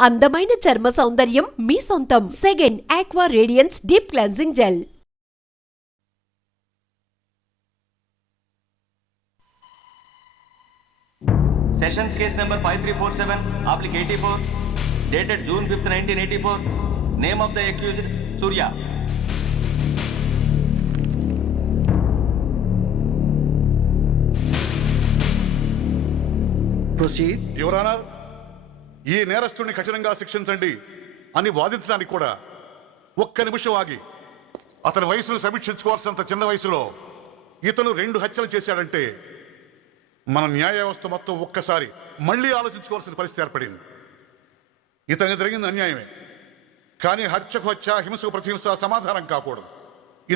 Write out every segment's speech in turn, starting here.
అందమైన చర్మ సౌందర్యం మీ సొంతం. Second aqua radiance deep cleansing gel. Sessions case number 5347, oblique 84, dated June 5th, 1984. Name of the accused, Surya. Proceed. Your Honor, ఈ నేరస్తుడిని కఠినంగా శిక్షించండి అని వాదించడానికి కూడా ఒక్క నిమిషం ఆగి అతని వయసును సమీక్షించుకోవాల్సినంత చిన్న వయసులో ఇతను 2 హత్యలు చేశాడంటే మన న్యాయ వ్యవస్థ మొత్తం ఒక్కసారి మళ్లీ ఆలోచించుకోవాల్సిన పరిస్థితి ఏర్పడింది. ఇతనికి జరిగింది అన్యాయమే, కానీ హత్యకు హత్య, హింసకు ప్రతిహింస సమాధానం కాకూడదు.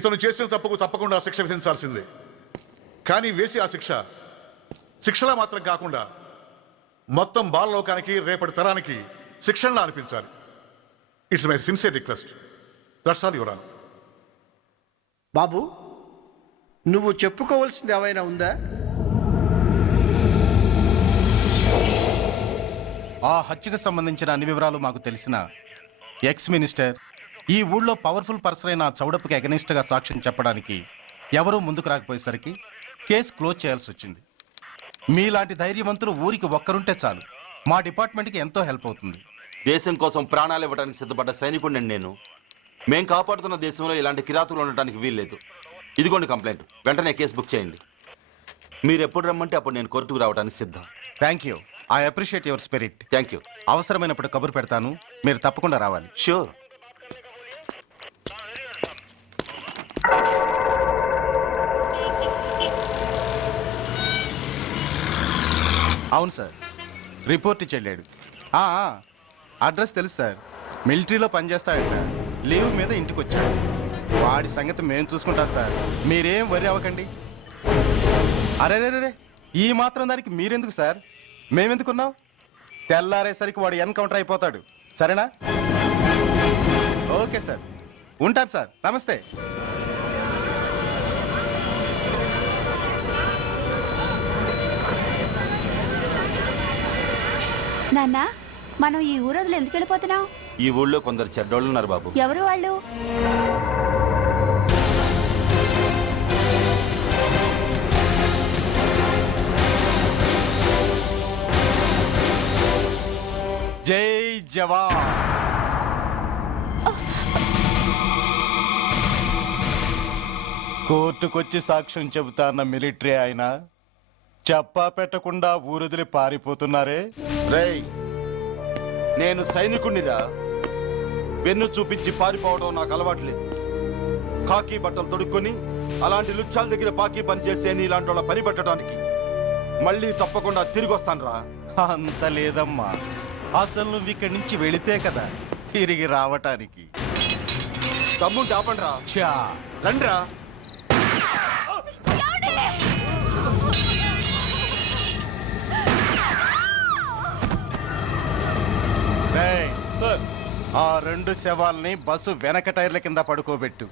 ఇతను చేసిన తప్పుకు తప్పకుండా శిక్ష విధించాల్సిందే. కానీ వేసి ఆ శిక్షలా మాత్రం కాకుండా మొత్తం బాలలోకానికి, రేపటి తరానికి శిక్షణలా అనిపించాలి. It's my sincere request. That's all your honour. బాబు, నువ్వు చెప్పుకోవాల్సింది ఏమైనా ఉందా? ఆ హత్యకు సంబంధించిన అన్ని వివరాలు మాకు తెలిసిన ఎక్స్ మినిస్టర్ ఈ ఊళ్ళో పవర్ఫుల్ పర్సన్ అయిన చౌడప్పకి అగెనిస్ట్ గా సాక్ష్యం చెప్పడానికి ఎవరూ ముందుకు రాకపోయేసరికి కేసు క్లోజ్ చేయాల్సి వచ్చింది. మీలాంటి ధైర్యవంతులు ఊరికి ఒక్కరుంటే చాలు, మా డిపార్ట్మెంట్కి ఎంతో హెల్ప్ అవుతుంది. దేశం కోసం ప్రాణాలు ఇవ్వడానికి సిద్ధపడ్డ సైనికుడిని నేను. మేం కాపాడుతున్న దేశంలో ఇలాంటి కిరాతులు ఉండటానికి వీల్లేదు. ఇదిగోండి కంప్లైంట్, వెంటనే కేసు బుక్ చేయండి. మీరు ఎప్పుడు రమ్మంటే అప్పుడు నేను కోర్టుకు రావడానికి సిద్ధం. Thank you, I appreciate your spirit. Thank you. అవసరమైనప్పుడు కబురు పెడతాను, మీరు తప్పకుండా రావాలి. షూర్. అవును సార్, రిపోర్ట్ ఇచ్చి వెళ్ళాడు. అడ్రస్ తెలుసు సార్, మిలిటరీలో పనిచేస్తాడంట. లీవ్ మీద ఇంటికి వచ్చాడు. వాడి సంగతి మేము చూసుకుంటాం సార్, మీరేం వరి అవ్వకండి. అరే, ఈ మాత్రం దానికి మీరెందుకు సార్, మేమెందుకున్నాం? తెల్లారేసరికి వాడు ఎన్కౌంటర్ అయిపోతాడు, సరేనా? ఓకే సార్, ఉంటారు సార్, నమస్తే. నాన్న, మనం ఈ ఊరొదిలి ఎందుకు వెళ్ళిపోతున్నాం? ఈ ఊళ్ళో కొందరు చెడ్డోళ్ళు ఉన్నారు బాబు. ఎవరు వాళ్ళు? జై జవాన్. కోర్టుకొచ్చి సాక్ష్యం చెబుతాన్న మిలిటరీ ఆయన చెప్పా పెట్టకుండా ఊరొదిలి పారిపోతున్నారే. రేయ్, నేను సైనికుణ్ణిరా. వెన్ను చూపించి పారిపోవడం నాకు అలవాట్లేదు. కాకి బట్టలు తొడుక్కొని అలాంటి లుచ్చాల దగ్గర పాకి పనిచేసే ఇలాంటి వాళ్ళ పని పెట్టడానికి మళ్ళీ తప్పకుండా తిరిగి వస్తాను రా. అంత లేదమ్మా, అసలు నువ్వు ఇక్కడి నుంచి వెళితే కదా తిరిగి రావటానికి. తమ్ముంటే ఆపండి రా. చా రండిరా. ఆ 2 శవాల్ని బస్సు వెనక టైర్ల కింద పడుకోబెట్టు.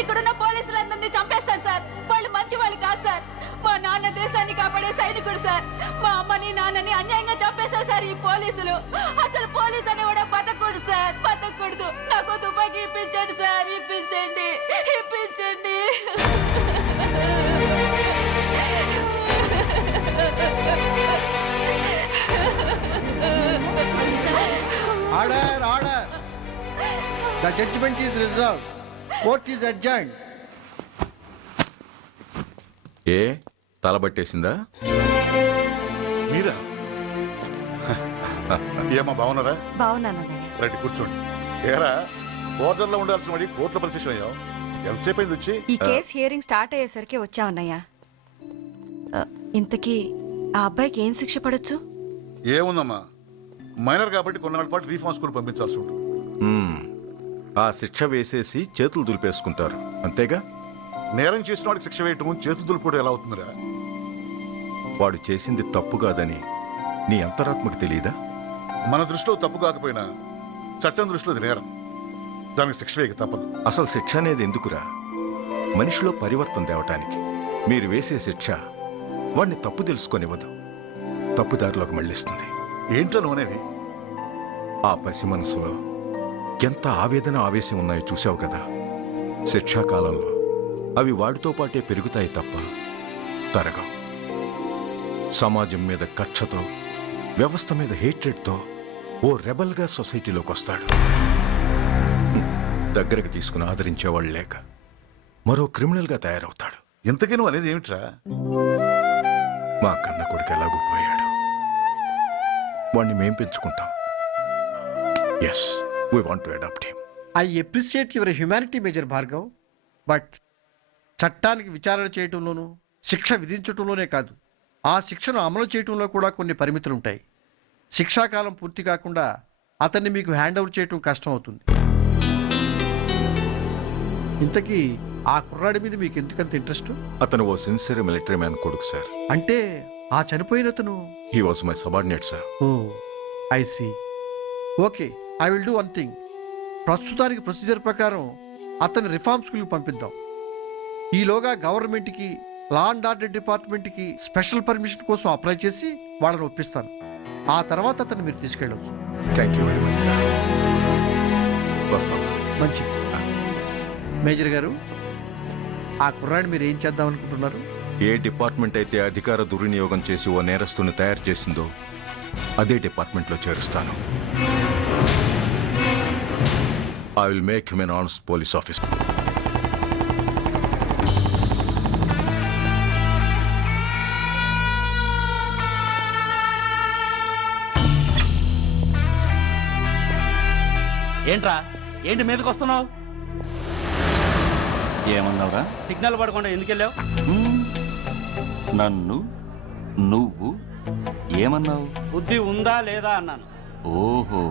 ఇక్కడున్న పోలీసులందరినీ చంపేస్తారు సార్. వాళ్ళు మంచి వాళ్ళు కాదు సార్. మా నాన్న దేశాన్ని కాపాడే సైనికుడు సార్. మా అమ్మని నాన్నని అన్యాయంగా చంపేశారు సార్ ఈ పోలీసులు. అసలు పోలీసు అని కూడా బతకూడదు సార్, బతకూడదు. నాకు తుపాకీ ఇప్పించండి సార్, ఇప్పించండి. Order, order. The judgment is reserved. Court is adjourned. ఏ తలబట్టేసిందా? మీరా? ఏమో బాగున్నారా? బాగున్నాను. రండి కూర్చోండి. ఏరా బోర్డర్లో ఉండాల్సిన వాడి కోర్టులో పరిశీలన అయ్యావు. ఎంతసేపు అయింది వచ్చి? ఈ కేసు హియరింగ్ స్టార్ట్ అయ్యేసరికి వచ్చామన్నయ్యా. ఇంతకీ ఆ అబ్బాయికి ఏం శిక్ష పడొచ్చు? ఏముందమ్మా, మైనర్ కాబట్టి కొన్నాళ్ళ పాటు రీఫార్మ్ స్కూల్ పంపించాల్సి ఉంటుంది. ఆ శిక్ష వేసేసి చేతులు దులిపేసుకుంటారు అంతేగా. నేరం చేసిన వాడికి శిక్ష వేయటం చేతులు దులుపుకోవడం ఎలా అవుతుందిరా? వాడు చేసింది తప్పు కాదని నీ అంతరాత్మకు తెలియదా? మన దృష్టిలో తప్పు కాకపోయినా చట్టం దృష్టిలో అది నేరం. దానికి శిక్ష వేయక తప్పదు. అసలు శిక్ష అనేది ఎందుకురా? మనిషిలో పరివర్తన తేవటానికి. మీరు వేసే శిక్ష వాడిని తప్పు తెలుసుకొనివ్వదు, తప్పుదారిలోకి మళ్ళిస్తుంది. ఏంటో నువ్వనేది? ఆ పసి మనసులో ఎంత ఆవేదన ఆవేశం ఉన్నాయో చూసావు కదా. శిక్షాకాలంలో అవి వాడితో పాటే పెరుగుతాయి తప్ప తరగవు. సమాజం మీద కక్షతో, వ్యవస్థ మీద హేట్రెడ్తో ఓ రెబల్గా సొసైటీలోకి వస్తాడు. దగ్గరకు తీసుకుని ఆదరించేవాళ్ళు లేక మరో క్రిమినల్గా తయారవుతాడు. ఇంతకీ నువ్వు అనేది ఏమిట్రా? మా కన్న కొడుకు ఎలాగూ పోయాడు, వాణ్ణి మేం పెంచుకుంటాం. Yes, we want to adopt him. I appreciate your humanity Major Bhargav. But చట్టానికి విచారణ చేయటంలోనూ శిక్ష విధించటంలోనే కాదు, ఆ శిక్షను అమలు చేయటంలో కూడా కొన్ని పరిమితులు ఉంటాయి. శిక్షాకాలం పూర్తి కాకుండా అతన్ని మీకు హ్యాండ్ ఓవర్ చేయటం కష్టం అవుతుంది. ఇంతకీ ఆ కుర్రాడి మీద మీకు ఎందుకంత ఇంట్రెస్ట్? అతను ఓ సిన్సియర్ మిలిటరీ మ్యాన్ కొడుకు సార్. అంటే ఆ చనిపోయిన అతను? He was my subordinate sir. Oh I see. Okay, I will do one thing. ప్రస్తుతానికి ప్రొసీజర్ ప్రకారం అతన్ని రిఫార్మ్ స్కూల్కి పంపిద్దాం. ఈలోగా గవర్నమెంట్కి, లా అండ్ ఆర్డర్ డిపార్ట్మెంట్కి స్పెషల్ పర్మిషన్ కోసం అప్లై చేసి వాళ్ళని ఒప్పిస్తాను. ఆ తర్వాత అతన్ని మీరు తీసుకెళ్ళవచ్చు. Thank you very much sir. వస్తాం సార్. మంచి మేజర్ గారు, ఆ కుర్రాడిని మీరు ఏం చేద్దాం అనుకుంటున్నారు? ఏ డిపార్ట్మెంట్ అయితే అధికార దుర్వినియోగం చేసి ఓ నేరస్తుని తయారు చేసిందో అదే డిపార్ట్మెంట్లో చేరుస్తాను. I will make him an honest police officer. ఏంట్రా, ఏంటి మీదకి వస్తున్నావు? ఏమన్నావురా? సిగ్నల్ పడకుండా ఎందుకు వెళ్ళావు? నన్ను నువ్వు ఏమన్నావు? బుద్ధి ఉందా లేదా అన్నాను. ఓహో,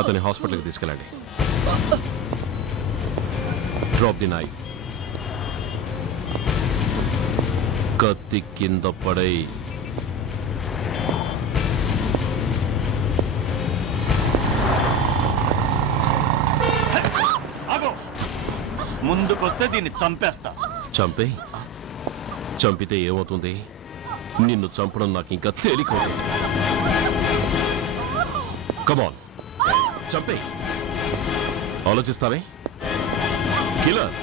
అతని హాస్పిటల్కి తీసుకెళ్ళండి. Drop the knife. కత్తి కింద పడై. ముందుకొస్తే దీన్ని చంపేస్తా. చంపే. చంపితే ఏమవుతుంది? నిన్ను చంపడం నాకు ఇంకా తేలికవుతుంది. కమాన్, చంపే. ఆలోచిస్తావే కిల్లర్?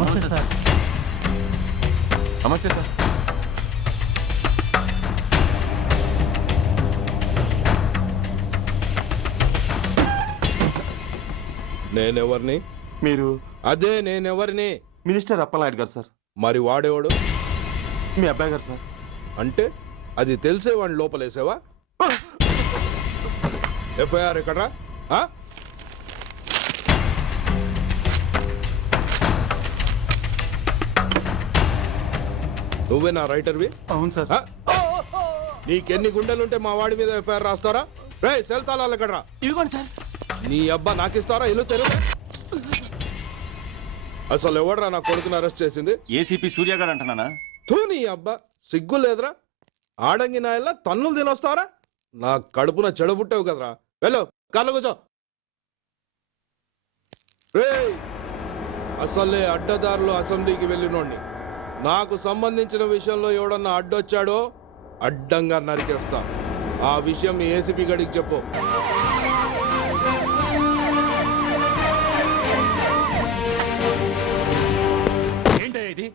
నమస్తే సార్. నమస్తే సార్. నేనెవరిని? మీరు అదే నేనెవరిని? మినిస్టర్ అప్పలనాయుడు గారు సార్. మరి వాడేవాడు? మీ అబ్బాయి గారు సార్. అంటే అది తెలిసే వాడిని లోపలేసావా? ఎఫ్ఐఆర్ ఎక్కడ్రా? నువ్వే నా రైటర్వి? అవును సార్. నీకెన్ని గుండెలుంటే మా వాడి మీద ఎఫ్ఐఆర్ రాస్తారా? రే సెల్ తాళాలు ఎక్కడ్రా? ఇదిగోండి సార్. నీ అబ్బా నాకిస్తారా? ఇల్లు తెరువు. అసలు ఎవడరా నా కొడుకుని అరెస్ట్ చేసింది? ఏసీపీ సూర్య గారు అంటున్నానా? తూ నీ అబ్బా సిగ్గు లేదురా? ఆడంగి నాయల్లా తన్నులు తినొస్తారా? నా కడుపున చెడబుట్టావు కదరా. వెళ్ళు కార్లో కూర్చో. రే అసలే అడ్డదారులు అసెంబ్లీకి వెళ్ళినోడిని. నాకు సంబంధించిన విషయంలో ఎవడన్నా అడ్డొచ్చాడో అడ్డంగా నరికేస్తా. ఆ విషయం మీ ఏసీపీ గడికి చెప్పు. ఏంటయ్యా ఇది?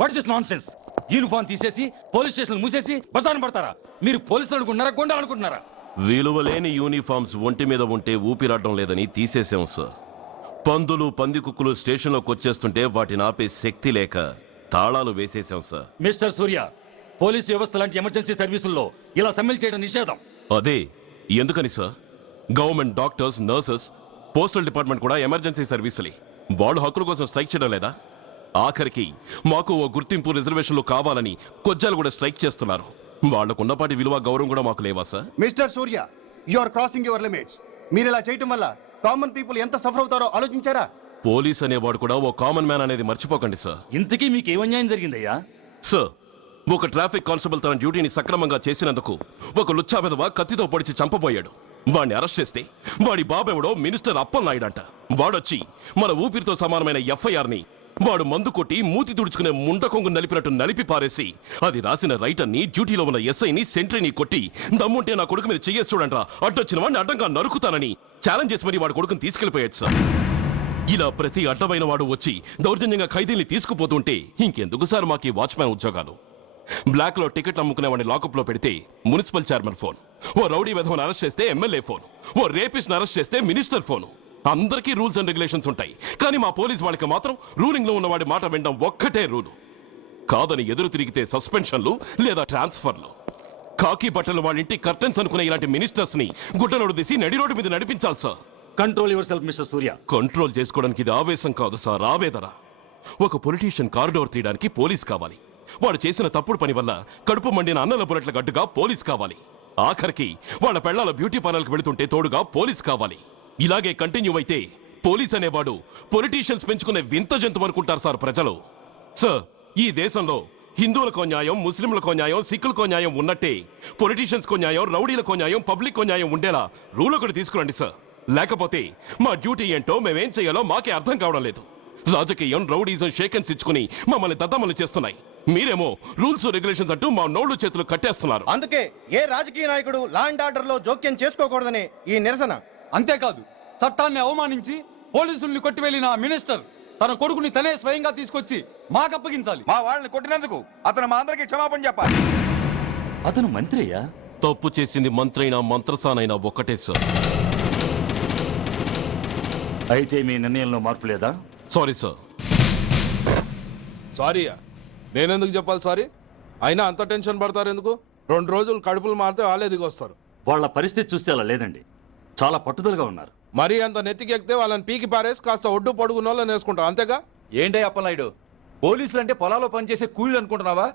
What is nonsense? యూనిఫామ్ తీసేసి పోలీస్ స్టేషన్ మూసేసి బజారు పడతారా? మీరు పోలీసులు అనుకుంటున్నారా, గుండా అనుకుంటున్నారా? విలువలేని యూనిఫామ్స్ ఒంటి మీద ఉంటే ఊపిరాడడం లేదని తీసేసాం సార్. పందులు పందికుక్కులు స్టేషన్లోకి వచ్చేస్తుంటే వాటిని ఆపే శక్తి లేక తాళాలు వేసేసాం సార్. మిస్టర్ సూర్య, పోలీస్ వ్యవస్థ లాంటి ఎమర్జెన్సీ సర్వీసుల్లో ఇలా సమ్మెలు చేయడం నిషేధం. అదే ఎందుకని sir? Government doctors, nurses, postal department కూడా ఎమర్జెన్సీ సర్వీసులే. వాళ్ళు హక్కుల కోసం స్ట్రైక్ చేయడం లేదా? ఆఖరికి మాకు ఓ గుర్తింపు రిజర్వేషన్లు కావాలని కొజ్జాలు కూడా స్ట్రైక్ చేస్తున్నారు. వాళ్లకున్నపాటి విలువ గౌరవం కూడా మాకు లేవా sir? Mister Surya, you are crossing your limits. మీరు ఇలా చేయటం వల్ల కామన్ పీపుల్ ఎంత సఫర్ అవుతారో ఆలోచించారా? పోలీస్ అనేవాడు కూడా ఓ కామన్ మ్యాన్ అనేది మర్చిపోకండి సార్. ఇంతకీ మీకు ఏం అన్యాయం జరిగిందయ్యా? సార్, ఒక ట్రాఫిక్ కానిస్టేబుల్ తన డ్యూటీని సక్రమంగా చేసినందుకు ఒక లుచ్చా విధవ కత్తితో పొడిచి చంపబోయాడు. వాడిని అరెస్ట్ చేస్తే వాడి బాబెవడో మినిస్టర్ అప్పలనాయుడు అంట. వాడొచ్చి మన ఊపిరితో సమానమైన ఎఫ్ఐఆర్ని వాడు మందు కొట్టి మూతి తుడుచుకునే ముండకొంగు నలిపినట్టు నలిపి పారేసి అది రాసిన రైటర్ని, డ్యూటీలో ఉన్న ఎస్ఐని, సెంట్రీని కొట్టి దమ్ముంటే నా కొడుకు మీద చెయ్యేసి చూడంట్రా, అడ్డొచ్చిన వాడిని అడ్డంగా నరుకుతానని ఛాలెంజ్ చేసి మరి వాడి కొడుకుని తీసుకెళ్లిపోయాడు సార్. ఇలా ప్రతి అడ్డమైన వాడు వచ్చి దౌర్జన్యంగా ఖైదీల్ని తీసుకుపోతుంటే ఇంకెందుకు సార్ మాకు ఈ వాచ్మ్యాన్ ఉద్యోగాలు? బ్లాక్ లో టికెట్ అమ్ముకునే వాడిని లాకప్ లో పెడితే మున్సిపల్ చైర్మన్ ఫోన్, ఓ రౌడీ విధవను అరెస్ట్ చేస్తే ఎమ్మెల్యే ఫోన్, ఓ రేపిస్ట్ అరెస్ట్ చేస్తే మినిస్టర్ ఫోన్. అందరికీ రూల్స్ అండ్ రెగ్యులేషన్స్ ఉంటాయి, కానీ మా పోలీస్ వాళ్ళకి మాత్రం రూలింగ్ లో ఉన్న వాడి మాట వినడం ఒక్కటే రూలు. కాదని ఎదురు తిరిగితే సస్పెన్షన్లు లేదా ట్రాన్స్ఫర్లు. కాకి బట్టలు వాళ్ళ ఇంటి కర్టెన్స్ అనుకునే ఇలాంటి మినిస్టర్స్ ని గుడ్డలోడు తీసి నడి రోడ్డు మీద నడిపించాలి sir. Control your self mister Surya. Control చేసుకోవడానికి ఇది ఆవేశం కాదు సార్, ఆవేదన. ఒక పొలిటీషియన్ కారిడోర్ తీయడానికి పోలీస్ కావాలి, వాడు చేసిన తప్పుడు పని వల్ల కడుపు మండిన అన్నల బుల్లెట్ల గడ్డుగా పోలీస్ కావాలి. ఆఖరికి వాళ్ళ పెళ్లాల బ్యూటీ పార్లర్కి వెళుతుంటే తోడుగా పోలీస్ కావాలి. ఇలాగే కంటిన్యూ అయితే పోలీస్ అనేవాడు పొలిటీషియన్స్ పెంచుకునే వింత జంతువు అనుకుంటారు సార్ ప్రజలు. సార్, ఈ దేశంలో హిందువులకో న్యాయం, ముస్లింలకో న్యాయం, సిక్కులకో న్యాయం ఉన్నట్టే పొలిటీషియన్స్కో న్యాయం, రౌడీలకో న్యాయం, పబ్లిక్కో న్యాయం ఉండేలా రూల్ ఒకటి తీసుకురండి సార్. లేకపోతే మా డ్యూటీ ఏంటో మేమేం చేయాలో మాకే అర్థం కావడం లేదు. రాజకీయం, రౌడీజం షేకెన్స్ ఇచ్చుకుని మమ్మల్ని దద్దమలు చేస్తున్నాయి. మీరేమో రూల్స్ రెగ్యులేషన్స్ అంటూ మా నోళ్లు చేతులు కట్టేస్తున్నారు. అందుకే ఏ రాజకీయ నాయకుడు లా అండ్ ఆర్డర్ లో జోక్యం చేసుకోకూడదని ఈ నిరసన. అంతేకాదు, చట్టాన్ని అవమానించి పోలీసుల్ని కొట్టివెళ్లిన మినిస్టర్ తన కొడుకుని తనే స్వయంగా తీసుకొచ్చి మాకు అప్పగించాలి. మా వాళ్ళని కొట్టినందుకు అతను మా అందరికీ క్షమాపణ చెప్పాలి. అతను మంత్రి అయ్యా. తప్పు చేసింది మంత్రి అయినా మంత్రసానైనా ఒక్కటే సార్. అయితే మీ నిర్ణయంలో మార్పు లేదా? Sorry sir. సారీయా? నేనెందుకు చెప్పాలి సారీ? అయినా అంత టెన్షన్ పడతారు ఎందుకు? 2 రోజులు కడుపులు మారితే వాళ్ళే దిగొస్తారు. వాళ్ళ పరిస్థితి చూస్తే అలా లేదండి, చాలా పట్టుదలగా ఉన్నారు. మరీ అంత నెత్తికెక్కితే వాళ్ళని పీకి పారేసి కాస్త ఒడ్డు పొడుగున్న వాళ్ళని వేసుకుంటాం, అంతేగా? ఏంటే అప్పలనాయుడు, పోలీసులు అంటే పొలాల్లో పనిచేసే కూలీలు అనుకుంటున్నావా?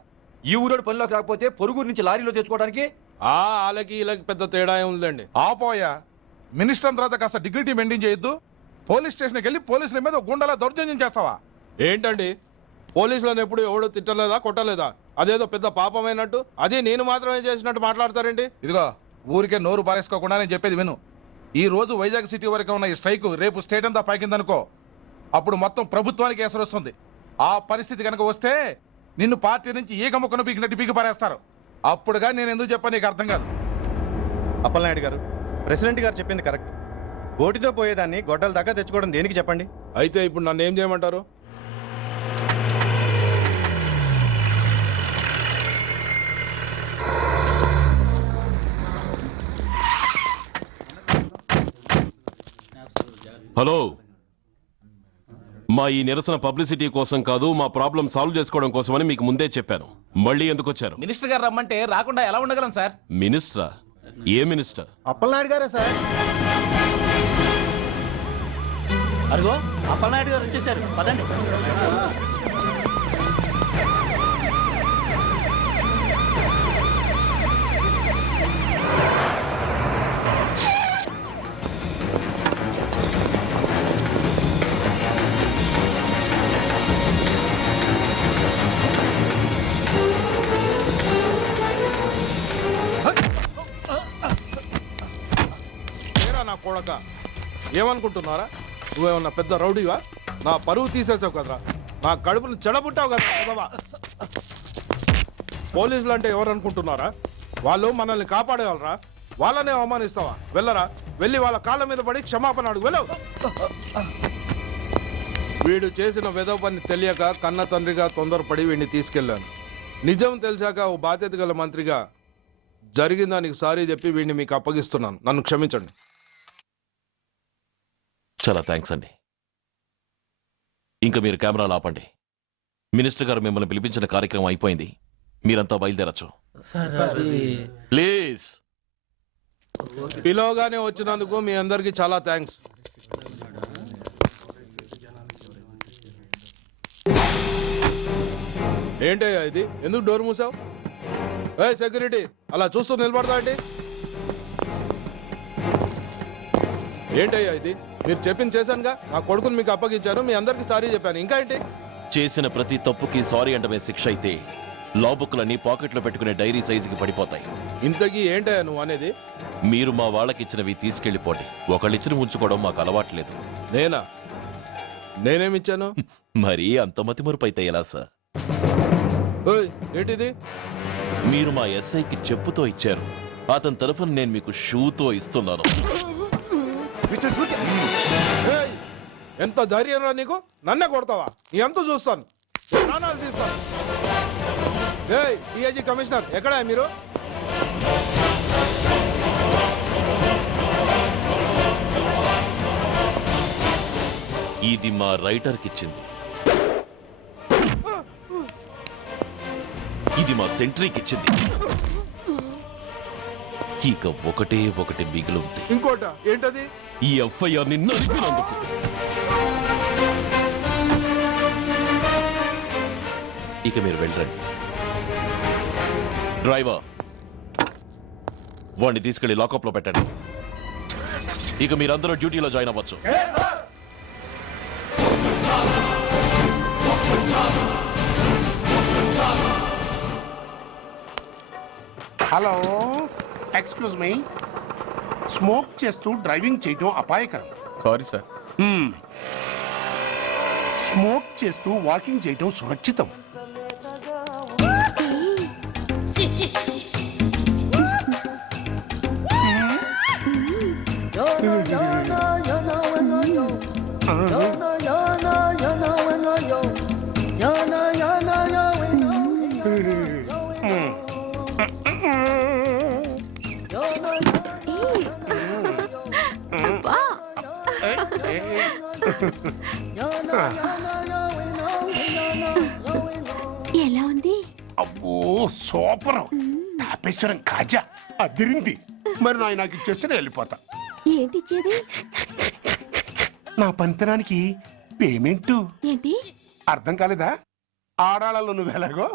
ఈ ఊరోడు పనిలోకి రాకపోతే పొరుగురు నుంచి లారీలో తెచ్చుకోవడానికి వాళ్ళకి వీళ్ళకి పెద్ద తేడా ఉందండి. ఆపోయా, మినిస్టర్ తర్వాత కాస్త డిగ్నిటీ మెయింటైన్ చేయొద్దు. పోలీస్ స్టేషన్కి వెళ్ళి పోలీసుల మీద గుండెలా దౌర్జన్యం చేస్తావా? ఏంటండి, పోలీసులను ఎప్పుడు ఎవడో తిట్టలేదా, కొట్టలేదా? అదేదో పెద్ద పాపమైనట్టు, అదే నేను మాత్రమే చేసినట్టు మాట్లాడతారేంటి? ఇదిగో, ఊరికే నోరు పారేసుకోకుండా నేను చెప్పేది విను. ఈ రోజు వైజాగ్ సిటీ వరకు ఉన్న ఈ స్ట్రైక్ రేపు స్టేట్ అంతా పైకిందనుకో, అప్పుడు మొత్తం ప్రభుత్వానికి ఎసరు వస్తుంది. ఆ పరిస్థితి కనుక వస్తే నిన్ను పార్టీ నుంచి ఈగ ముక్కను పీకినట్టు పీకి పారేస్తారు. అప్పుడుగా నేను ఎందుకు చెప్పాను నీకు అర్థం కాదు. అప్పలనాయుడు గారు, ప్రెసిడెంట్ గారు చెప్పింది కరెక్ట్. గోటితో పోయేదాన్ని గొడ్డల దాకా తెచ్చుకోవడం దేనికి చెప్పండి? అయితే ఇప్పుడు నన్ను ఏం చేయమంటారు? హలో, మా ఈ నిరసన పబ్లిసిటీ కోసం కాదు, మా ప్రాబ్లం సాల్వ్ చేసుకోవడం కోసమని మీకు ముందే చెప్పాను. మళ్ళీ ఎందుకు వచ్చారు? మినిస్టర్ గారు రమ్మంటే రాకుండా ఎలా ఉండగలం సార్? మినిస్టరా? ఏ మినిస్టర్? అప్పలనాయుడు గారే సార్. అదిగో అప్పలనాయుడు గారు వచ్చేసారు, పదండి. నా కొడక, ఏమనుకుంటున్నారా? నువ్వేమన్నా పెద్ద రౌడీవా? నా పరువు తీసేసావు కదరా, నా కడుపును చెడబుట్టావు కదా బాబా. పోలీసులు అంటే ఎవరు అనుకుంటున్నారా? వాళ్ళు మనల్ని కాపాడేవాళ్ళరా, వాళ్ళనే అవమానిస్తావా? వెళ్ళరా, వెళ్ళి వాళ్ళ కాళ్ళ మీద పడి క్షమాపణ అడుగు, వెళ్ళవు. వీడు చేసిన వెధవ పని తెలియక కన్న తండ్రిగా తొందరపడి వీడిని తీసుకెళ్లాను. నిజం తెలిసాక ఓ బాధ్యత గల మంత్రిగా జరిగిన దానికి సారీ చెప్పి వీడిని మీకు అప్పగిస్తున్నాను. నన్ను క్షమించండి. చాలా థ్యాంక్స్ అండి. ఇంకా మీరు కెమెరాలు ఆపండి. మినిస్టర్ గారు మిమ్మల్ని పిలిపించిన కార్యక్రమం అయిపోయింది, మీరంతా బయలుదేరచ్చు ప్లీజ్. పిలవగానే వచ్చినందుకు మీ అందరికీ చాలా థ్యాంక్స్. ఏంటయ్యా ఇది, ఎందుకు డోర్ మూసావు? ఏ సెక్యూరిటీ, అలా చూస్తూ నిలబడతా ఏంటి? ఏంటయ్యా ఇది? మీరు చెప్పింది చేశానుగా, నా కొడుకుని మీకు అప్పగించాను, మీ అందరికీ సారీ చెప్పాను, ఇంకా ఏంటి? చేసిన ప్రతి తప్పుకి సారీ అంటమే శిక్ష అయితే లా బుక్లన్నీ పాకెట్లో పెట్టుకునే డైరీ సైజుకి పడిపోతాయి. ఇంతకీ ఏంటయ్యా నువ్వు అనేది? మీరు మా వాళ్ళకిచ్చినవి తీసుకెళ్లిపోండి. ఒకళ్ళిచ్చిన ఉంచుకోవడం మాకు అలవాట్లేదు. నేనా? నేనేమిచ్చాను? మరి అంత మతిమరుపు అయితే ఎలా సార్? ఏంటిది? మీరు మా ఎస్ఐకి చెప్పుతో ఇచ్చారు, అతని తరఫున నేను మీకు షూతో ఇస్తున్నాను. ఎంత ధైర్యం రా నీకు? నన్నే కొడతావా? నీ ఎంత చూస్తాను, ప్రాణాలు తీస్తాను. డిఐజీ కమిషనర్ ఎక్కడా మీరు? ఇది మా రైటర్కి ఇచ్చింది, ఇది మా సెంట్రీకి ఇచ్చింది. ఇక ఒకటే ఒకటి మిగిలి ఉంది. ఇంకోట ఏంటది? ఈ ఎఫ్ఐఆర్ ని నడిపినందుకు. ఇక మీరు వెళ్ళండి. డ్రైవర్, వాడిని తీసుకెళ్లి లాకప్ లో పెట్టండి. ఇక మీరందరూ డ్యూటీలో జాయిన్ అవ్వచ్చు. Hello, excuse me. స్మోక్ చేస్తూ డ్రైవింగ్ చేయటం అపాయకరం. Sorry sir. స్మోక్ చేస్తూ వాకింగ్ చేయటం సురక్షితం. ఎలా ఉంది? అబ్బో సూపర్. తాపేశ్వరం కాజా అదిరింది. మరి నాకు ఇచ్చేస్తే నేను వెళ్ళిపోతా. ఏంటి ఇచ్చేది? నా పంతనానికి పేమెంట్. ఏంటి అర్థం కాలేదా? ఆడాళ్ళలో నువ్వు ఎలాగో,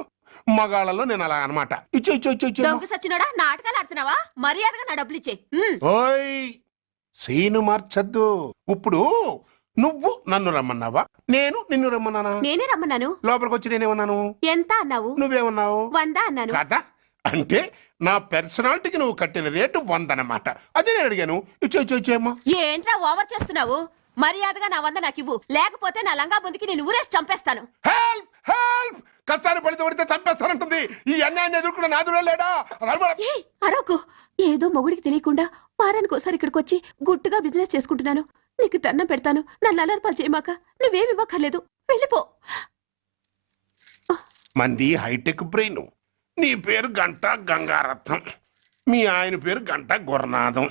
మగాళ్ళలో నేను అలా అనమాట. ఇచ్చో ఇచ్చో ఇచ్చో ఇచ్చో. దొంగ సచ్చినోడా, నాటకాలు ఆడుతున్నావా? మర్యాదగా నా డబ్బులు ఇచ్చే. ఓయ్ సీను మార్చద్దు. ఇప్పుడు నువ్వు నన్ను రమ్మన్నావా, నేను నిన్ను రమ్మన్నానా? నేనే రమ్మన్నాను. లోపలికి వచ్చి నేనేమన్నాను? ఎంత అన్నావు? నువ్వేమన్నావు? 100 అన్నాను. కదా, అంటే నా పర్సనాలిటీకి నువ్వు కట్టిన రేటు 100 అన్నమాట. అదే నేను అడిగాను. ఇచ్చో ఇచ్చో ఇచ్చేమ్మా. ఏంట్రా ఓవర్ చేస్తున్నావు? మర్యాదగా నా 100 నాకు ఇవ్వు, లేకపోతే నా లంగా బొందికి నేను ఊరేసి చంపేస్తాను. Help help. కష్టాన్ని పడితే చంపేస్తానంటుంది. ఈ అన్యాయాన్ని ఎదుర్కొన్న నాదుడే లేడా? అరవకు. ఏదో మొగుడికి తెలియకుండా వారానికి ఒకసారి ఇక్కడికి వచ్చి గుట్టుగా బిజినెస్ చేసుకుంటున్నాను. నీకు దండం పెడతాను, నన్ను అలర్పాలు చేయమాక. నువ్వేమి ఇవ్వక్కర్లేదు, వెళ్ళిపో. మంది హైటెక్ బ్రెయిన్. నీ పేరు గంట గంగారత్నం, మీ ఆయన పేరు గంట గురునాథం.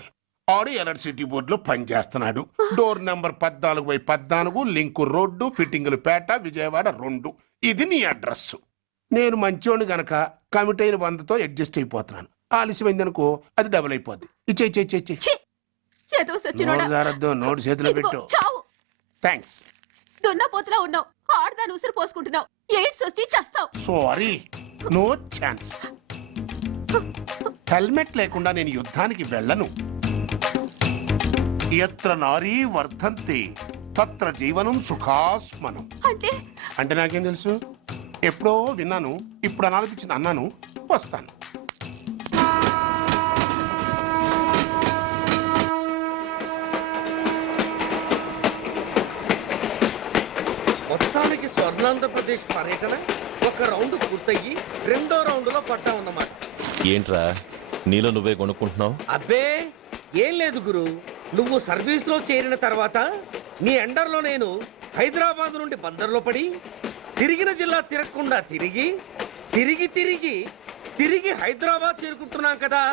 ఆడు ఎలక్ట్రిసిటీ బోర్డులో పనిచేస్తున్నాడు. డోర్ నెంబర్ 14/14, లింకు రోడ్డు, ఫిట్టింగులు పేట, విజయవాడ 2. ఇది నీ అడ్రస్. నేను మంచోని గనక కమిట్ అయిన 100తో అడ్జస్ట్ అయిపోతున్నాను. ఆలస్యమైందనుకో అది డబుల్ అయిపోద్ది. ఇచ్చే నోటు చేతిలో పెట్టు. థ్యాంక్స్. దున్నపోతులా ఉన్నావు, ఆడదాని ఉసురు పోసుకుంటున్నావు. ఎయిడ్స్ వచ్చి చస్తావు. Sorry, no chance. హెల్మెట్ లేకుండా నేను యుద్ధానికి వెళ్ళను. ఎత్ర నారీ వర్ధంతి తత్ర జీవనం సుఖాస్మనం. అంటే నాకేం తెలుసు? ఎప్పుడో విన్నాను, ఇప్పుడు అనాలనిపించింది అన్నాను. వస్తాను. మొత్తానికి స్వర్ణాంధ్రప్రదేశ్ పర్యటన ఒక రౌండ్ పూర్తయ్యి 2వ రౌండ్లో పడ్డా ఉన్నమాట. ఏంట్రా నీలో నువ్వే కొనుక్కుంటున్నావు? అబ్బే ఏం లేదు గురు. నువ్వు సర్వీస్ లో చేరిన తర్వాత నీ అండర్లో నేను హైదరాబాద్ నుండి బందర్లో పడి తిరిగిన జిల్లా తిరగకుండా తిరిగి తిరిగి తిరిగి తిరిగి హైదరాబాద్ చేరుకుంటున్నాం కదా,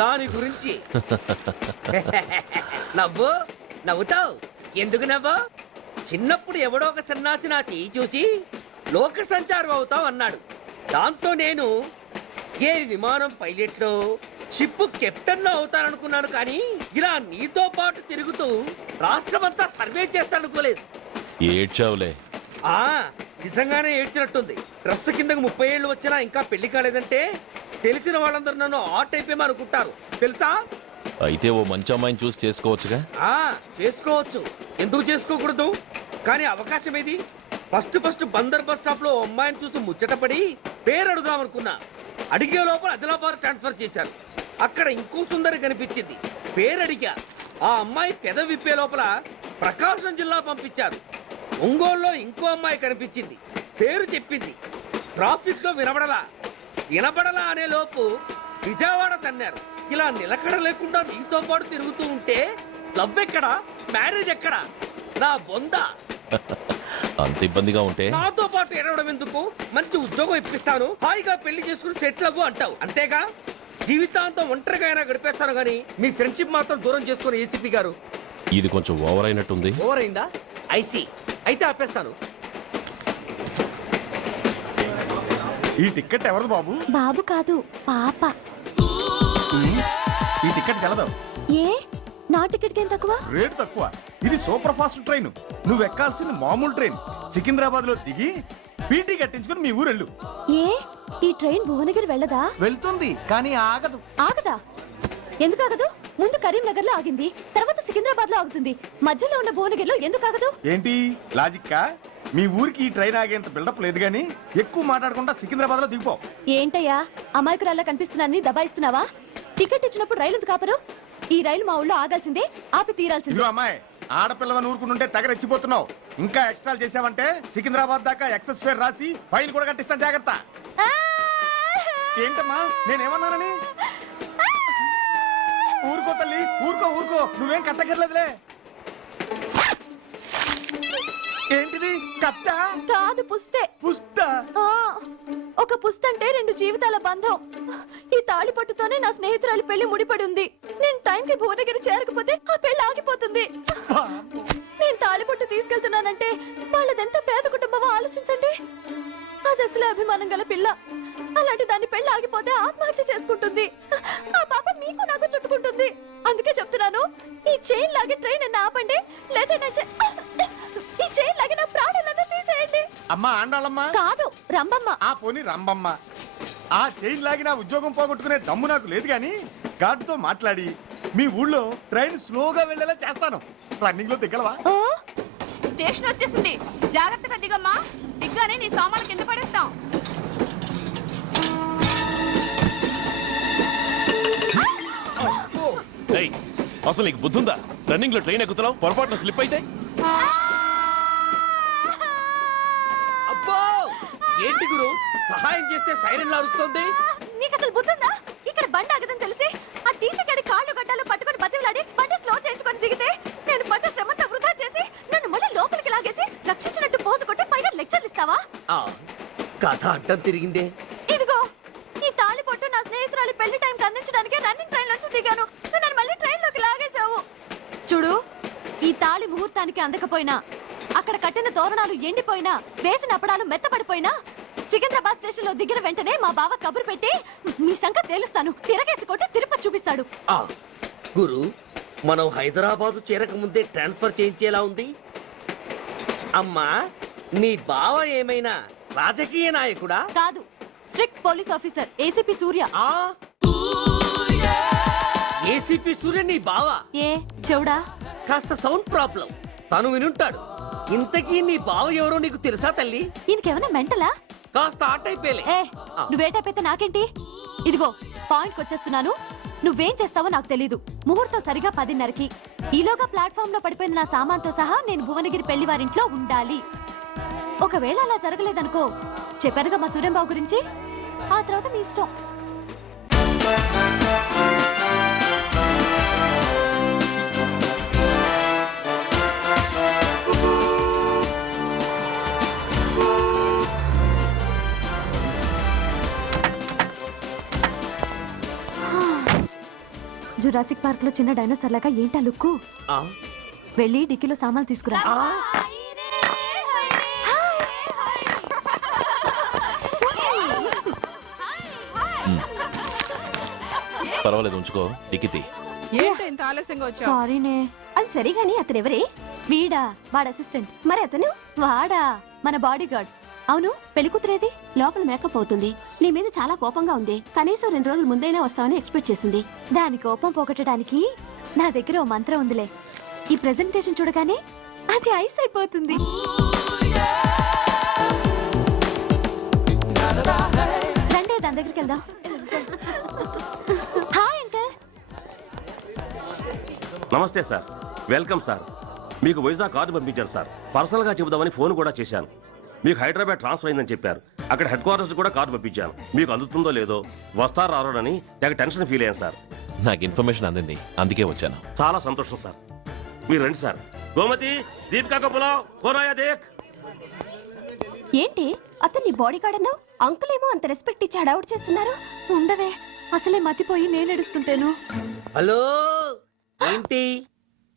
దాని గురించి. నవ్వుతావు ఎందుకు నవ్వు? చిన్నప్పుడు ఎవడో ఒక సన్నాసి నా చెయ్యి చూసి లోక సంచారం అవుతావు అన్నాడు. దాంతో నేను ఏ విమానం పైలట్లో, షిప్ కెప్టెన్ అవుతాననుకున్నాను. కానీ ఇలా నీతో పాటు తిరుగుతూ రాష్ట్రమంతా సర్వే చేస్తానుకోలేదు. ఏడ్చావులే. నిజంగానే ఏడ్చినట్టుంది. డ్రెస్ కిందకు 30 ఏళ్ళు వచ్చినా ఇంకా పెళ్లి కాలేదంటే తెలిసిన వాళ్ళందరూ నన్ను ఆ టైపేమో అనుకుంటారు తెలుసా? అయితే ఓ మంచి అమ్మాయిని చూసి చేసుకోవచ్చుగా. చేసుకోవచ్చు, ఎందుకు చేసుకోకూడదు? కానీ అవకాశం ఏది? ఫస్ట్ బందర్ బస్ స్టాప్ లో అమ్మాయిని చూసి ముచ్చటపడి పేరు అడుగుదామనుకున్నా. అడిగే లోపల ఆదిలాబాద్ ట్రాన్స్ఫర్ చేశారు. అక్కడ ఇంకో సుందరి కనిపించింది. పేరు అడిగా. ఆ అమ్మాయి పెద విప్పే లోపల ప్రకాశం జిల్లా పంపించారు. ఒంగోలులో ఇంకో అమ్మాయి కనిపించింది. పేరు చెప్పింది. ట్రాఫిక్ లో వినబడలా అనే లోపు విజయవాడ తన్నారు. ఇలా నిలకడ లేకుండా నీతో పాటు తిరుగుతూ ఉంటే లవ్ ఎక్కడా, మ్యారేజ్ ఎక్కడా? నా బొంద. అంత ఇబ్బందిగా ఉంటే నాతో పాటు ఎడవడం ఎందుకు? మంచి ఉద్యోగం ఇప్పిస్తాను, హాయిగా పెళ్లి చేసుకుని సెటిల్ అవ్వు అంటావు అంతేగా? జీవితాంతం ఒంటరిగా అయినా గడిపేస్తాను గానీ మీ ఫ్రెండ్షిప్ మాత్రం దూరం చేసుకుని ఏసీపీ గారు. ఇది కొంచెం ఓవర్ అయినట్టుంది. ఓవర్ అయిందా? ఐసీ. అయితే ఆపేస్తాను. ఈ టికెట్ ఎవరిది బాబు? బాబు కాదు, పాప. ఈ టికెట్ గలదు. ఏ నా టికెట్ ఏం తక్కువ? రేటు తక్కువ. ఇది సూపర్ ఫాస్ట్ ట్రైన్. నువ్వు ఎక్కాల్సింది మామూలు ట్రైన్. సికింద్రాబాద్ లో దిగి పీటీ కట్టించుకుని మీ ఊరెళ్ళు. ఏ ఈ ట్రైన్ భువనగిరి వెళ్ళదా? వెళ్తుంది కానీ ఆగదు. ఆగదా? ఎందుకు ఆగదు? ముందు కరీంనగర్ లో ఆగింది, తర్వాత సికింద్రాబాద్ లో ఆగుతుంది. మధ్యలో ఉన్న భువనగిరిలో ఎందుకు ఆగదు? ఏంటి లాజిక్కా? మీ ఊరికి ఈ ట్రైన్ ఆగేంత బిల్డప్ లేదు గానీ ఎక్కువ మాట్లాడకుండా సికింద్రాబాద్ లో దిగిపో. ఏంటయ్యా అమాయకురాల్లా కనిపిస్తున్నానని దబాయిస్తున్నావా? టికెట్ ఇచ్చినప్పుడు రైలు ఎందుకు ఆపరు? ఈ రైలు మా ఊళ్ళో ఆగాల్సిందే, ఆపి తీరాల్సిందే. అమ్మాయి ఆడపిల్లవని ఊరుకుంటుంటే తెగరెచ్చిపోతున్నావు. ఇంకా ఎక్స్ట్రాలు చేసావంటే సికింద్రాబాద్ దాకా ఎక్సెస్ ఫేర్ రాసి ఫైన్ కూడా కట్టిస్తాను, జాగ్రత్త. ఏంటమ్మా నేనేమన్నానని? ఊరుకో తల్లి, ఊరుకో ఊరుకో, నువ్వేం కట్టగర్లేదులే. ఏంటిది? కట్ట కాదు, పుస్తే. పుస్త? ఒక పుస్తంటే 2 జీవితాల బంధం. ఈ తాళి పట్టుతోనే నా స్నేహితురాలి పెళ్లి ముడిపడి ఉంది. నేను టైంకి భువనగిరి చేరకపోతే ఆ పెళ్లి ఆగిపోతుంది. నేను తాళి పట్టు తీసుకెళ్తున్నానంటే వాళ్ళదెంత పేద కుటుంబమో ఆలోచించండి. అది అసలే అభిమానం గల పిల్ల. అలాంటి దాని పెళ్లి ఆగిపోతే ఆత్మహత్య చేసుకుంటుంది. ఆ పాప మీకు నాకు చుట్టుకుంటుంది. అందుకే చెప్తున్నాను, ఈ చైన్ లాగే ట్రైన్ అన్న ఆపండి, లేదా ఈ చైన్ లాగే నా ప్రాణాలన్నా తీసేయండి. అమ్మా ఆండాళ్ళమ్మ కాదు, రంబమ్మ. ఆ పోని రంబమ్మ. ఆ చైన్ లాగి నా ఉద్యోగం పోగొట్టుకునే దమ్ము నాకు లేదు గాని గార్డుతో మాట్లాడి మీ ఊళ్ళో ట్రైన్ స్లోగా వెళ్ళేలా చేస్తాను. రన్నింగ్ లో దిగలవా? స్టేషన్ వచ్చేసింది, జాగ్రత్తగా దిగమ్మా. దిగ్గానే నీ సామాన్లు కింద పడేస్తాం. అసలు నీకు బుద్ధుందా? రన్నింగ్ లో ట్రైన్ ఎక్కుతున్నావు, పొరపాటున స్లిప్ అయితే? అబ్బో ఏంటి గురు, సహాయం చేస్తే సైరన్ లారుస్తుంది. నీకు అసలు బుద్ధుందా? ఇక్కడ బండి ఆగదని తెలిసి ఆ టీసీ గడి కాళ్ళు గడ్డలు పట్టుకొని బతిలాడి బండి స్లో చేసుకొని దిగితే నేను పడ్డ శ్రమంతా వృధా చేసి నన్ను మళ్ళీ లోపలికి లాగేసి రక్షించినట్టు పోసు కొట్టి పైన లెక్చర్లు ఇస్తావా? కథ అడ్డం తిరిగిందే. ఇదిగో ఈ తాళి పొట్టు నా స్నేహితురాలి పెళ్లి టైంకి అందించడానికి రన్నింగ్ ట్రైన్ నుంచి దిగాను. నన్ను మళ్ళీ ట్రైన్ లోకి లాగేశావు. చూడు, ఈ తాళి ముహూర్తానికి అందకపోయినా, అక్కడ కట్టిన తోరణాలు ఎండిపోయినా, వేసిన అప్పడాలు మెత్తపడిపోయినా, సికింద్రాబాద్ స్టేషన్ లో దిగిన వెంటనే మా బావ కబురు పెట్టి మీ సంగతి తేలుస్తాను, తిరగేసి కొట్టి తిరుపతి చూపిస్తాడు. గురు, మనం హైదరాబాద్ చేరక ముందే ట్రాన్స్ఫర్ చేయించేలా ఉంది. అమ్మా, నీ బావ ఏమైనా రాజకీయ నాయకుడా? కాదు, స్ట్రిక్ట్ పోలీస్ ఆఫీసర్, ఏసీపీ సూర్య. ఏసీపీ సూర్య నీ బావ? ఏ చెవుడా? కాస్త సౌండ్ ప్రాబ్లం, తను వినుంటాడు. ఇంతకీ నీ బావ ఎవరో నీకు తెలుసా తల్లి? ఈయనకేమైనా మెంటలా? కాస్త ఆటైపోయలే. నువ్వేటైపోతే నాకేంటి? ఇదిగో పాయింట్కి వచ్చేస్తున్నాను. నువ్వేం చేస్తావో నాకు తెలీదు. ముహూర్తం సరిగా 10:30కి. ఈలోగా ప్లాట్ఫామ్ లో పడిపోయిన నా సామాన్తో సహా నేను భువనగిరి పెళ్లి వారింట్లో ఉండాలి. ఒకవేళ అలా జరగలేదనుకో, చెప్పానుగా మా సూర్యంబాబు గురించి, ఆ తర్వాత మీ ఇష్టం. జురాసిక్ పార్క్ లో చిన్న డైనోసార్ లాగా ఏంటా లుక్కు? వెళ్ళి డిక్కీలో సామాన్లు తీసుకురా. పర్వాలేదు, ఉంచుకో. టిక్కితి. ఏంటి ఇంత ఆలస్యంగా వచ్చావు? సారీనే. అది సరిగాని అతనెవరే? వీడా, వాడు అసిస్టెంట్. మరి అతను? వాడా, మన బాడీ గార్డ్. అవును, పెళ్లి కూతురేది? లోపల మేకప్ అవుతుంది. నీ మీద చాలా కోపంగా ఉంది. కనీసం 2 రోజుల ముందైనా వస్తామని ఎక్స్పెక్ట్ చేసింది. దాని కోపం పోగొట్టడానికి నా దగ్గర ఓ మంత్రం ఉందిలే. ఈ ప్రెజెంటేషన్ చూడగానే అది ఐస్ అయిపోతుంది. రండి, దాని దగ్గరికి వెళ్దాం. Hi uncle. నమస్తే సార్, వెల్కమ్ సార్. మీకు వైజాగ్ కార్డు పంపించారు సార్. పర్సనల్ గా చెబుదామని ఫోన్ కూడా చేశాను. మీకు హైదరాబాద్ ట్రాన్స్ఫర్ అయిందని చెప్పారు. అక్కడ హెడ్ క్వార్టర్స్ కూడా కార్డు పంపించాను. మీకు అందుతుందో లేదో, వస్తారో రారోడని నాకు టెన్షన్ ఫీల్ అయ్యాను సార్. నాకు ఇన్ఫర్మేషన్ అందింది, అందుకే వచ్చాను. చాలా సంతోషం సార్. మీరు రండి సార్. గోమతి, దీపికా కపులావ్, కోరాయా దేక్. ఏంటి అతను నీ బాడీ గార్డ్ అన్నావు? అంకుల్ ఏమో అంత రెస్పెక్ట్ ఇచ్చి హడావుడు చేస్తున్నారు. ఉండవే, అసలే మతిపోయి నేను ఎడుస్తుంటాను. హలో, ఏంటి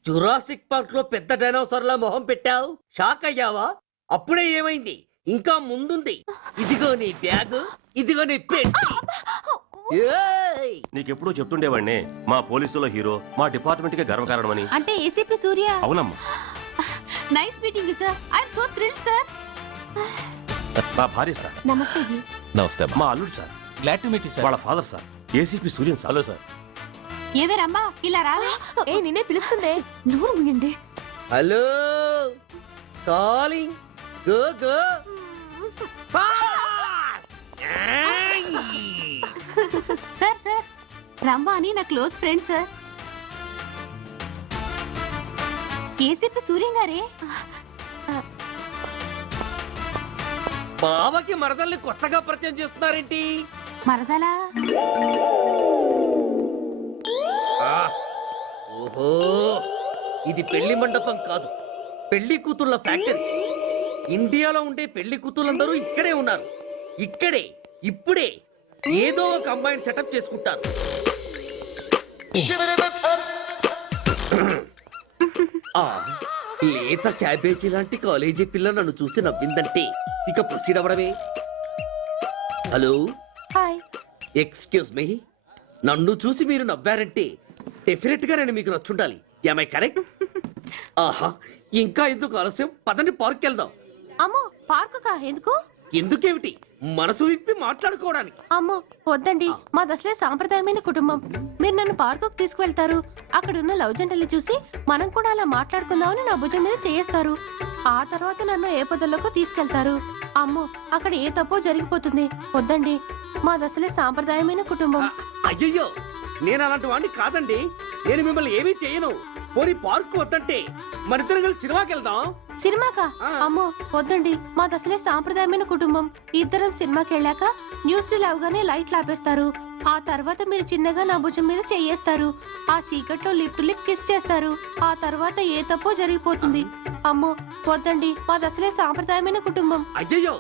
జురాసిక్ పార్క్ లో పెద్ద డైనోసార్ లా మొహం పెట్టావు? షాక్ అయ్యావా? అప్పుడే ఏమైంది? ఇంకా ముందుంది. ఇదిగో నీ బ్యాగ్, ఇదిగో నీ పెట్టి. నీకెప్పుడు చెప్తుండేవాడిని, మా పోలీసులో హీరో, మా డిపార్ట్మెంట్ కి గర్వకారణమని. అంటే ఏసీపీ సూర్య. అవునమ్మా. Nice meeting sir. I'm so thrilled sir. మా భార్య సార్. నమస్తే జీ. నమస్తే మా అల్లుడు sir. Glad to meet you sir. వాళ్ళ father sir, ACP Suryan sir. Hello sir. ఏవేరమ్మా ఇలా రా. ఏ నిన్నే పిలుస్తుందే. నోరు ముయండి. Hello calling go go. Sir sir రమ్మా అని నా close friend sir. ACP Suryam గారే. బావకి మరదల్ని కొత్తగా పరిచయం చేస్తున్నారేంటి? మరదలా? ఓహో, ఇది పెళ్లి మండపం కాదు, పెళ్లి కూతుళ్ళ ఫ్యాక్టరీ. ఇండియాలో ఉండే పెళ్లి కూతుళ్ళందరూ ఇక్కడే ఉన్నారు. ఇక్కడే ఇప్పుడే ఏదో ఒక అమ్మాయిని సెటప్ చేసుకుంటారు. లేత క్యాబేజీ లాంటి కాలేజీ పిల్ల నన్ను చూసి నవ్విందంటే ఇక ప్రొసీడ్ అవ్వడమే. Hello, hi. ఎక్స్క్యూజ్ మీ, నన్ను చూసి మీరు నవ్వారంటే డెఫినెట్ గా నేను మీకు నచ్చుండాలి. ఏమై కరెక్ట్? ఆహా, ఇంకా ఎందుకు ఆలస్యం? పదండి పార్క్ వెళ్దాం. అమ్మో పార్కుకా? ఎందుకు? ఎందుకేమిటి, మనసు విప్పి మాట్లాడుకోవడానికి. అమ్మో వద్దండి, మాది అసలే సాంప్రదాయమైన కుటుంబం. మీరు నన్ను పార్కుకు తీసుకువెళ్తారు, అక్కడున్న లవ్ జంటల్ని చూసి మనం కూడా అలా మాట్లాడుకుందామని నా భుజం మీద చేస్తారు. ఆ తర్వాత నన్ను ఏ పొదల్లోకి తీసుకెళ్తారు. అమ్మో అక్కడ ఏ తప్పో జరిగిపోతుంది. వద్దండి, మాది అసలే సాంప్రదాయమైన కుటుంబం. అయ్యయ్యో, నేను అలాంటి వాడిని కాదండి. నేను మిమ్మల్ని ఏమీ చేయను. పోనీ పార్క్ వద్దంటే మరిద్దరం కలిసి సినిమాకి వెళ్దాం. సినిమాకా? అమ్మో వద్దండి, మాది అసలే సాంప్రదాయమైన కుటుంబం. ఇద్దరం సినిమాకి వెళ్ళాక న్యూస్ అవగానే లైట్లు ఆపేస్తారు. ఆ తర్వాత మీరు చిన్నగా నా భుజం మీద చెయ్యేస్తారు. ఆ చీకట్లో లిప్ టు లిప్ కిస్ చేస్తారు. ఆ తర్వాత ఏ తప్పో జరిగిపోతుంది. అమ్మో వద్దండి, మాది అసలే సాంప్రదాయమైన కుటుంబం. అయ్యయ్యో,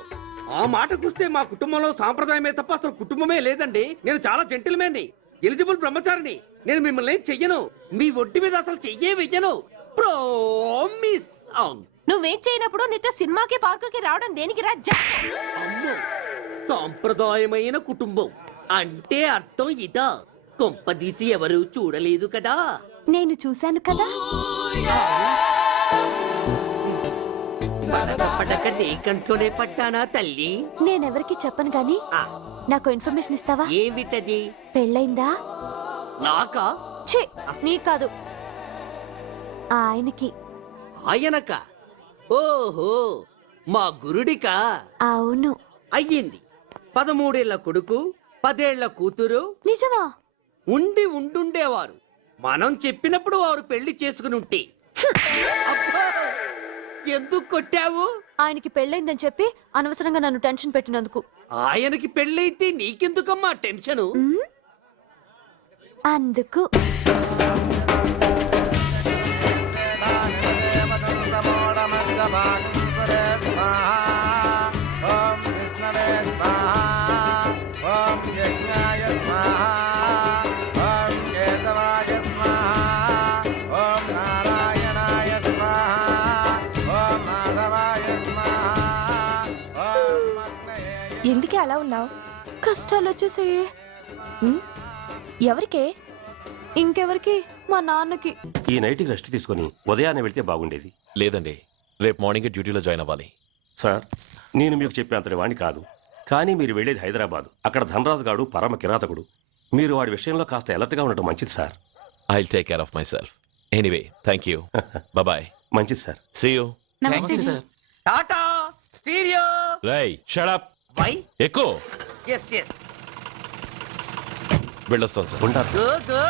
ఆ మాటకొస్తే మా కుటుంబంలో సాంప్రదాయమే తప్ప అసలు కుటుంబమే లేదండి. నేను చాలా జెంటిల్మెన్ని, ఎలిజిబుల్ బ్రహ్మచారిని. నేను మిమ్మల్ని ఏం చెయ్యను. మీ ఒంటి మీద అసలు చెయ్యే వెయ్యను. ప్రామిస్. నువ్వేం చేయనప్పుడు నీతో సినిమాకి పార్కుకి రావడం దేనికి రా? అమ్మో, సాంప్రదాయమైన కుటుంబం అంటే అర్థం ఇదా? కొంపదీసి ఎవరు చూడలేదు కదా? నేను చూశాను కదా. పడక నీ కంట్లోనే పట్టానా తల్లి? నేనెవరికి చెప్పను గాని నాకు ఇన్ఫర్మేషన్ ఇస్తావా? ఏమిటది? పెళ్ళైందా? నాకా? ఛీ, నీ కాదు, ఆయనకి. ఆయనక? ఓహో, మా గురుడికా? అవును. అయ్యింది. 13 ఏళ్ల కొడుకు, 10 ఏళ్ల కూతురు. నిజమా? ఉండి ఉండుండేవారు. మనం చెప్పినప్పుడు వారు పెళ్లి చేసుకుని ఉంటే. అబ్బా, ఎందుకు కొట్టావు? ఆయనకి పెళ్ళైందని చెప్పి అనవసరంగా నన్ను టెన్షన్ పెట్టినందుకు. ఆయనకి పెళ్ళైతే నీకెందుకమ్మా టెన్షను? అందుకు. ఎందుకే అలా ఉన్నావు? కష్టాలు వచ్చేసాయి. ఎవరికే? ఇంకెవరికి? మా నాన్నకి. ఈ నైట్ రెస్ట్ తీసుకొని ఉదయాన్నే వెళ్తే బాగుండేది. లేదండి, రేపు మార్నింగ్ డ్యూటీలో జాయిన్ అవ్వాలి. సార్, నేను మీకు చెప్పేంతటి వాణ్ణి కాదు, కానీ మీరు వెళ్ళేది హైదరాబాద్. అక్కడ ధనరాజు గాడు పరమ కిరాతకుడు. మీరు వాడి విషయంలో కాస్త అలర్ట్గా ఉండటం మంచిది sir. I will take care of myself. Anyway, thank you. Bye. మంచిది సార్. See you. నమస్తే సార్. టాటా స్టీరియో. రేయ్, షట్ అప్. వై? ఎక్కు. yes yes. వెళ్ళొస్తాను సార్. ఉంటారు. go go.